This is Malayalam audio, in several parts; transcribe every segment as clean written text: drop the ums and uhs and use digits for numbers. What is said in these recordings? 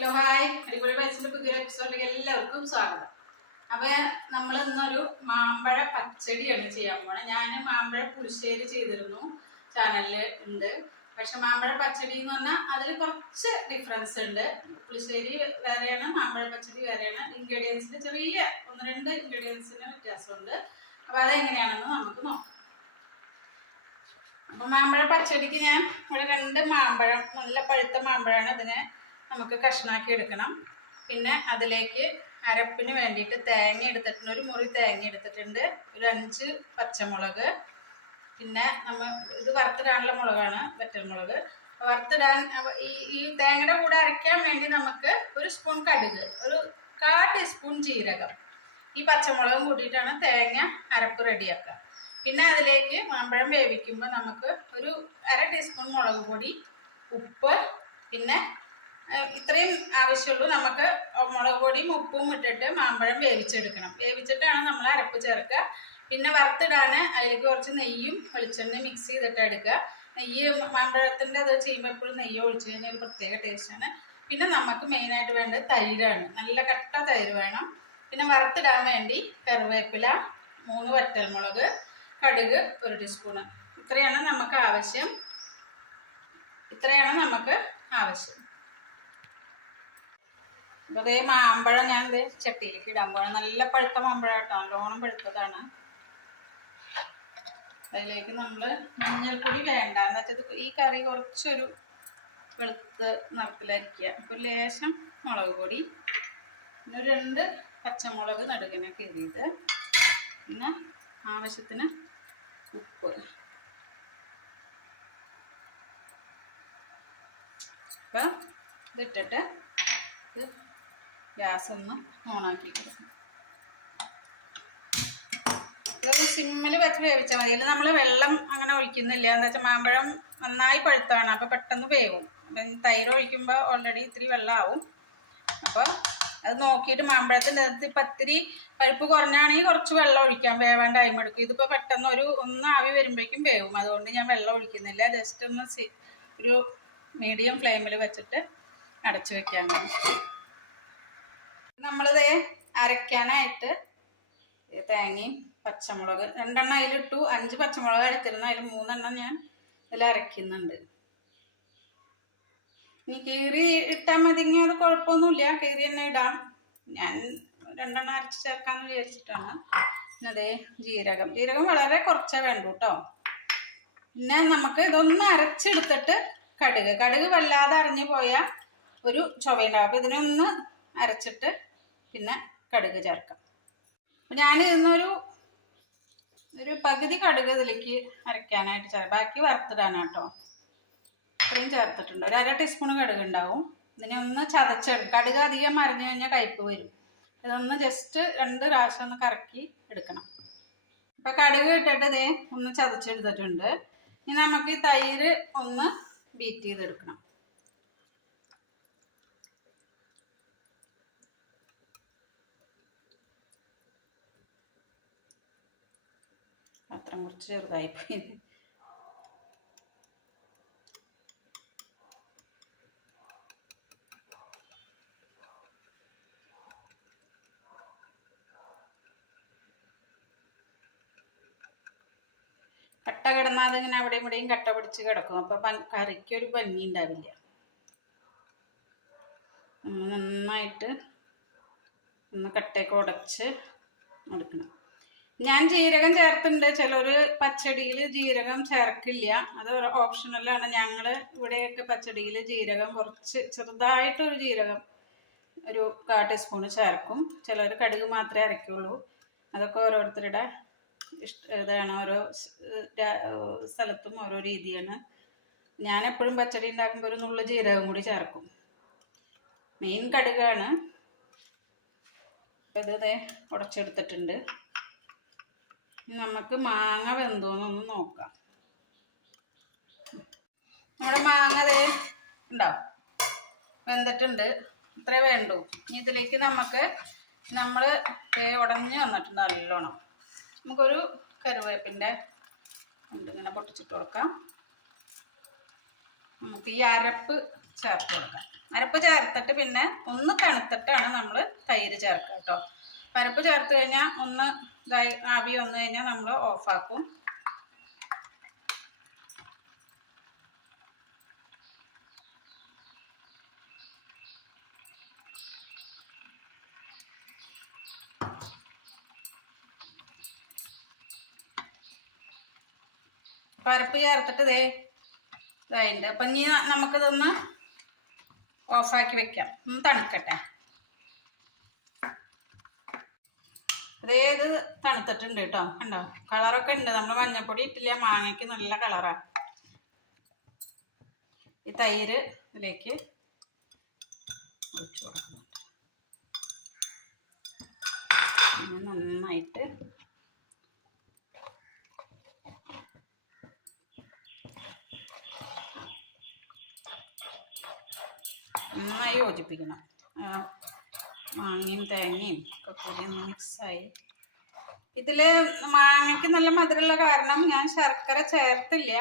ഹലോ ഹായ്, അടിപൊളി പൈസന്റെ പുതിയ എപ്പിസോഡിലേക്ക് എല്ലാവർക്കും സ്വാഗതം. അപ്പൊ നമ്മൾ ഇന്നൊരു മാമ്പഴ പച്ചടിയാണ് ചെയ്യാൻ പോണേ. ഞാൻ മാമ്പഴ പുളിശ്ശേരി ചെയ്തിരുന്നു, ചാനലില് ഉണ്ട്. പക്ഷെ മാമ്പഴ പച്ചടി എന്ന് പറഞ്ഞാൽ അതിൽ കുറച്ച് ഡിഫറൻസ് ഉണ്ട്. പുളിശ്ശേരി വേറെയാണ്, മാമ്പഴ പച്ചടി വേറെയാണ്. ഇൻഗ്രീഡിയൻസിന് ചെറിയ 1-2 ഇൻഗ്രീഡിയൻസിന് വ്യത്യാസമുണ്ട്. അപ്പൊ അതെങ്ങനെയാണെന്ന് നമുക്ക് നോക്കാം. അപ്പൊ മാമ്പഴ പച്ചടിക്ക് ഞാൻ ഇവിടെ 2 മാമ്പഴം, നല്ല പഴുത്ത മാമ്പഴമാണ്. ഇതിനെ നമുക്ക് കഷ്ണാക്കി എടുക്കണം. പിന്നെ അതിലേക്ക് അരപ്പിന് വേണ്ടിയിട്ട് തേങ്ങ എടുത്തിട്ടുണ്ട്, ഒരു മുറി തേങ്ങ എടുത്തിട്ടുണ്ട്, ഒരു 5 പച്ചമുളക്, പിന്നെ ഇത് വറുത്തിടാനുള്ള മുളകാണ്, വറ്റൽമുളക്. വറുത്തിടാൻ ഈ തേങ്ങയുടെ കൂടെ അരയ്ക്കാൻ വേണ്ടി നമുക്ക് 1 സ്പൂൺ കടുക്, ഒരു 1/4 ടീസ്പൂൺ ജീരകം, ഈ പച്ചമുളകും കൂട്ടിയിട്ടാണ് തേങ്ങ അരപ്പ് റെഡിയാക്കുക. പിന്നെ അതിലേക്ക് മാമ്പഴം വേവിക്കുമ്പോൾ നമുക്ക് ഒരു 1/2 ടീസ്പൂൺ മുളക് പൊടി, ഉപ്പ്, പിന്നെ ഇത്രയും ആവശ്യമുള്ളൂ. നമുക്ക് മുളക് പൊടിയും ഉപ്പും ഇട്ടിട്ട് മാമ്പഴം വേവിച്ചെടുക്കണം. വേവിച്ചിട്ടാണ് നമ്മൾ അരപ്പ് ചേർക്കുക. പിന്നെ വറുത്തിടാൻ അതിലേക്ക് കുറച്ച് നെയ്യും വെളിച്ചെണ്ണയും മിക്സ് ചെയ്തിട്ട് എടുക്കുക. നെയ്യ് മാമ്പഴത്തിൻ്റെ അത് ചെയ്യുമ്പോൾ എപ്പോഴും നെയ്യ് ഒഴിച്ച് കഴിഞ്ഞാൽ ഒരു പ്രത്യേക ടേസ്റ്റാണ്. പിന്നെ നമുക്ക് മെയിനായിട്ട് വേണ്ടത് തൈരാണ്, നല്ല കട്ട തൈര് വേണം. പിന്നെ വറുത്തിടാൻ വേണ്ടി കറിവേപ്പില, 3 വറ്റൽമുളക്, കടുക് 1 ടീസ്പൂണ്. ഇത്രയാണ് നമുക്ക് ആവശ്യം. അപ്പോൾ അതേ മാമ്പഴം ഞാൻ ചട്ടിയിലേക്ക് ഇടാൻ പോകണം. നല്ല പഴുത്ത മാമ്പഴം കേട്ടോ, നല്ലോണം പഴുത്തതാണ്. അതിലേക്ക് നമ്മൾ മഞ്ഞൾപ്പൊടി വേണ്ട, എന്ന് വെച്ചാൽ ഈ കറി കുറച്ചൊരു വെളുത്ത് നിറത്തിലായിരിക്കുക. അപ്പോൾ ലേശം മുളക് പൊടി, പിന്നെ 2 പച്ചമുളക് നടുകിനെ കീറിയത്, പിന്നെ ആവശ്യത്തിന് ഉപ്പ്. അപ്പം ഇതിട്ടിട്ട് ഗ്യാസ് ഒന്ന് ഓണാക്കി കൊടുക്കും. ഇത് സിമ്മിൽ വെച്ച് വേവിച്ചാൽ മതി. അതിൽ നമ്മൾ വെള്ളം അങ്ങനെ ഒഴിക്കുന്നില്ല, എന്താ വെച്ചാൽ മാമ്പഴം നന്നായി പഴുത്താണ്, അപ്പോൾ പെട്ടെന്ന് വേവും. അപ്പം തൈര് ഒഴിക്കുമ്പോൾ ഓൾറെഡി ഇത്തിരി വെള്ളമാവും. അപ്പോൾ അത് നോക്കിയിട്ട് മാമ്പഴത്തിൻ്റെ അകത്ത് ഇപ്പം ഇത്തിരി പഴുപ്പ് കുറഞ്ഞാണെങ്കിൽ കുറച്ച് വെള്ളം ഒഴിക്കാം, വേവാൻ ടൈം എടുക്കും. ഇതിപ്പോൾ പെട്ടെന്ന് ഒന്ന് ആവി വരുമ്പോഴേക്കും വേവും. അതുകൊണ്ട് ഞാൻ വെള്ളം ഒഴിക്കുന്നില്ല, ജസ്റ്റ് ഒന്ന് ഒരു മീഡിയം ഫ്ലെയിമിൽ വെച്ചിട്ട് അടച്ചു വെക്കാൻ മതി. നമ്മളിത് അരയ്ക്കാനായിട്ട് തേങ്ങയും പച്ചമുളക് 2 എണ്ണം അതിലിട്ടു. 5 പച്ചമുളക് എടുത്തിരുന്നു, അതിൽ 3 എണ്ണം ഞാൻ ഇതിൽ അരയ്ക്കുന്നുണ്ട്. ഇനി കീറി ഇട്ടാൽ മതിയെങ്കിൽ അത് കുഴപ്പമൊന്നുമില്ല, കീറി തന്നെ ഇടാം. ഞാൻ 2 എണ്ണം അരച്ച് ചേർക്കാമെന്ന് വിചാരിച്ചിട്ടാണ്. പിന്നെ അതേ ജീരകം വളരെ കുറച്ചേ വേണ്ടൂ കേട്ടോ. പിന്നെ നമുക്ക് ഇതൊന്ന് അരച്ചെടുത്തിട്ട് കടുക് വല്ലാതെ അരഞ്ഞു പോയാൽ ഒരു ചുവയുണ്ടാവും. അപ്പോൾ ഇതിനൊന്ന് അരച്ചിട്ട് പിന്നെ കടുക് ചേർക്കാം. അപ്പം ഞാൻ ഇന്നൊരു പകുതി കടുക് ഇതിലേക്ക് അരയ്ക്കാനായിട്ട് ചേർക്കാം, ബാക്കി വറുത്തിടാനാട്ടോ. ഇത്രയും ചേർത്തിട്ടുണ്ട്. ഒരു 1/2 ടീസ്പൂൺ കടുക് ഉണ്ടാവും. ഇതിനെ ഒന്ന് ചതച്ചെടുക്കും. കടുക് അധികം അരഞ്ഞു കഴിഞ്ഞാൽ കയ്പ്പ് വരും. ഇതൊന്ന് ജസ്റ്റ് 2 പ്രാവശ്യം ഒന്ന് കറക്കി എടുക്കണം. അപ്പം കടുക് ഇട്ടിട്ട് ഇതേ ഒന്ന് ചതച്ചെടുത്തിട്ടുണ്ട്. ഇനി നമുക്ക് ഈ തൈര് ഒന്ന് ബീറ്റ് ചെയ്തെടുക്കണം. പാത്രം കുറച്ച് ചെറുതായിപ്പോയി. കട്ട കിടന്നാൽ അതിങ്ങനെ അവിടെയും ഇവിടെയും കട്ട പിടിച്ച് കിടക്കും. അപ്പം കറിക്കൊരു ഭംഗി ഉണ്ടാവില്ല. നന്നായിട്ട് ഒന്ന് കട്ടയൊക്കെ ഉടച്ച് എടുക്കണം. ഞാൻ ജീരകം ചേർത്തിട്ടുണ്ട്. ചിലർ പച്ചടിയിൽ ജീരകം ചേർക്കില്ല, അത് ഓപ്ഷണലാണ്. ഞങ്ങൾ ഇവിടെയൊക്കെ പച്ചടിയിൽ ജീരകം കുറച്ച് ചെറുതായിട്ടൊരു ജീരകം ഒരു 1/4 ടീസ്പൂൺ ചേർക്കും. ചിലർ കടുക് മാത്രമേ അരയ്ക്കുള്ളൂ. അതൊക്കെ ഓരോരുത്തരുടെ ഇതാണ്, ഓരോ സ്ഥലത്തും ഓരോ രീതിയാണ്. ഞാൻ എപ്പോഴും പച്ചടി ഉണ്ടാക്കുമ്പോൾ ഒരു നുള്ളു ജീരകം കൂടി ചേർക്കും. മെയിൻ കടുകാണ്. അപ്പം ഇത് ഉടച്ചെടുത്തിട്ടുണ്ട്. നമുക്ക് മാങ്ങ വെന്തോന്നൊന്ന് നോക്കാം. നമ്മുടെ മാങ്ങ ഉണ്ടാവും, വെന്തിട്ടുണ്ട്. ഇത്രേ വേണ്ടൂ. ഇനി ഇതിലേക്ക് നമ്മൾ ഉടഞ്ഞ് വന്നിട്ടുണ്ട് നല്ലോണം. നമുക്കൊരു കറിവേപ്പിൻ്റെ ഇങ്ങനെ പൊട്ടിച്ചിട്ട് കൊടുക്കാം. നമുക്ക് ഈ അരപ്പ് ചേർത്ത് കൊടുക്കാം. അരപ്പ് ചേർത്തിട്ട് പിന്നെ ഒന്ന് തണുത്തിട്ടാണ് നമ്മൾ തൈര് ചേർക്കുക കേട്ടോ. അരപ്പ് ചേർത്ത് കഴിഞ്ഞാൽ ഒന്ന് ആവി വന്നു കഴിഞ്ഞാൽ നമ്മൾ ഓഫാക്കും. അരപ്പ് ചേർത്തിട്ട് ഇതായിട്ടുണ്ട്. അപ്പം ഇനി നമുക്കിതൊന്ന് ഓഫാക്കി വെക്കാം, ഒന്ന് തണുക്കട്ടെ. ഇത് തണുത്തിട്ടുണ്ട് കേട്ടോ. കണ്ടോ, കളറൊക്കെ ഉണ്ട്. നമ്മൾ മഞ്ഞപ്പൊടി ഇട്ടില്ല, മാങ്ങയ്ക്ക് നല്ല കളറാണ്. ഈ തൈര് ഇതിലേക്ക് ഒഴിച്ചു കൊടുക്കുന്നുണ്ട്. പിന്നെ നന്നായിട്ട് നന്നായി യോജിപ്പിക്കണം. മാങ്ങയും തേങ്ങയും ഒക്കെ കൂടി ഒന്ന് മിക്സായി. ഇതിൽ മാങ്ങയ്ക്ക് നല്ല മധുരമുള്ള കാരണം ഞാൻ ശർക്കര ചേർത്തില്ല,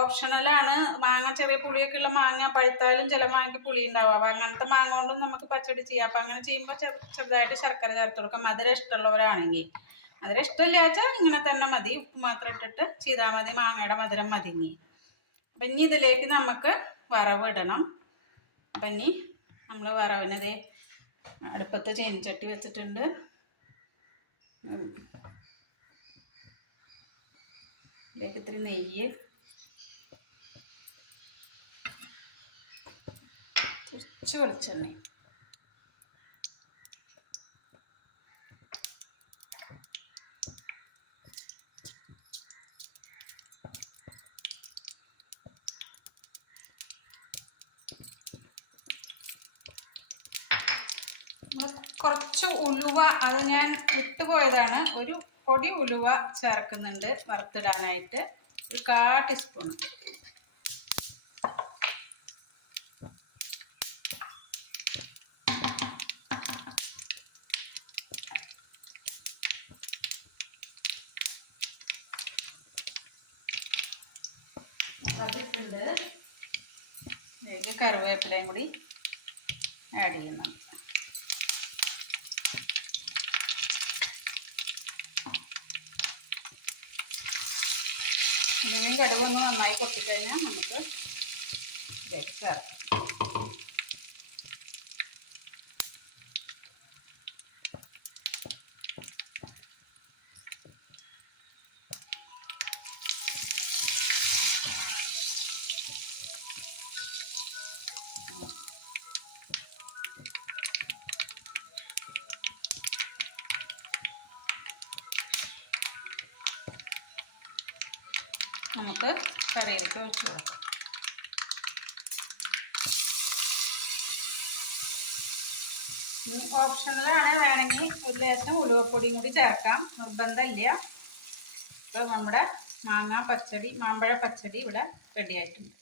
ഓപ്ഷണലാണ്. മാങ്ങ ചെറിയ പുളിയൊക്കെ ഉള്ള മാങ്ങ പഴുത്താലും ചില മാങ്ങയ്ക്ക് പുളി ഉണ്ടാവും. അപ്പം അങ്ങനത്തെ മാങ്ങ കൊണ്ടും നമുക്ക് പച്ചടി ചെയ്യാം. അപ്പം അങ്ങനെ ചെയ്യുമ്പോൾ ചെറുതായിട്ട് ശർക്കര ചേർത്ത് കൊടുക്കാം, മധുരം ഇഷ്ടമുള്ളവരാണെങ്കിൽ. മധുരം ഇഷ്ടമില്ല വെച്ചാൽ ഇങ്ങനെ തന്നെ മതി, ഉപ്പ് മാത്രം ഇട്ടിട്ട് ചെയ്താൽ മതി. മാങ്ങയുടെ മധുരം മതിങ്ങി. അപ്പം ഇനി ഇതിലേക്ക് നമുക്ക് വറവ് ഇടണം. അപ്പം ഇനി നമ്മൾ വറവിനത് അടുപ്പത്ത് ചീനിച്ചട്ടി വെച്ചിട്ടുണ്ട്. ഇതിലേക്ക് ഇത്തിരി നെയ്യ്, കുറച്ച് വെളിച്ചെണ്ണ, കുറച്ച് ഉലുവ, അത് ഞാൻ വിട്ടുപോയതാണ്. ഒരു പൊടി ഉലുവ ചേർക്കുന്നുണ്ട് വറുത്തിടാനായിട്ട്, ഒരു 1/4 ടീസ്പൂൺ. അതിട്ടുണ്ട്. ഇതിലേക്ക് കറിവേപ്പിലയും കൂടി ആഡ് ചെയ്യുന്നുണ്ട്. ഇനിയും കടുകൊന്ന് നന്നായി പൊട്ടിക്കഴിഞ്ഞാൽ നമുക്ക് ഇതിലേക്ക് ചേർക്കാം. നമുക്ക് കറിയിലേക്ക് ഒഴിച്ച് കൊടുക്കാം. ഓപ്ഷണലാണ്, വേണമെങ്കിൽ ഒരു ലേശം ഉലുവപ്പൊടിയും കൂടി ചേർക്കാം, നിർബന്ധമില്ല. ഇപ്പോൾ നമ്മുടെ മാമ്പഴ പച്ചടി ഇവിടെ റെഡി ആയിട്ടുണ്ട്.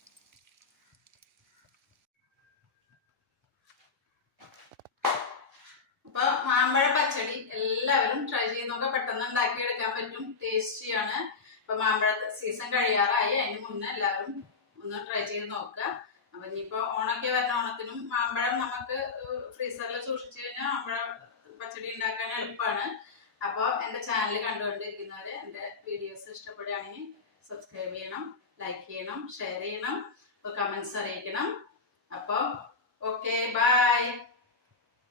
അപ്പോൾ മാമ്പഴ പച്ചടി എല്ലാവരും ട്രൈ ചെയ്ത് നോക്കുക. പെട്ടെന്ന് ഉണ്ടാക്കിയെടുക്കാൻ പറ്റും, ടേസ്റ്റിയാണ്. ഇപ്പൊ മാമ്പഴ സീസൺ കഴിയാറായി, അതിന് മുന്നേ എല്ലാവരും ഒന്ന് ട്രൈ ചെയ്ത് നോക്കുക. അപ്പൊ ഇനിയിപ്പോ ഓണൊക്കെ വരുന്ന ഓണത്തിനും മാമ്പഴം നമുക്ക് ഫ്രീസറിൽ സൂക്ഷിച്ചു കഴിഞ്ഞാൽ മാമ്പഴ പച്ചടി ഉണ്ടാക്കാൻ എളുപ്പമാണ്. അപ്പോൾ എൻ്റെ ചാനൽ കണ്ടുകൊണ്ടിരിക്കുന്നവര് എൻ്റെ വീഡിയോസ് ഇഷ്ടപ്പെടുകയാണെങ്കിൽ സബ്സ്ക്രൈബ് ചെയ്യണം, ലൈക്ക് ചെയ്യണം, ഷെയർ ചെയ്യണം, കമന്റ്സ് അറിയിക്കണം. അപ്പോൾ ഓക്കെ, ബൈ.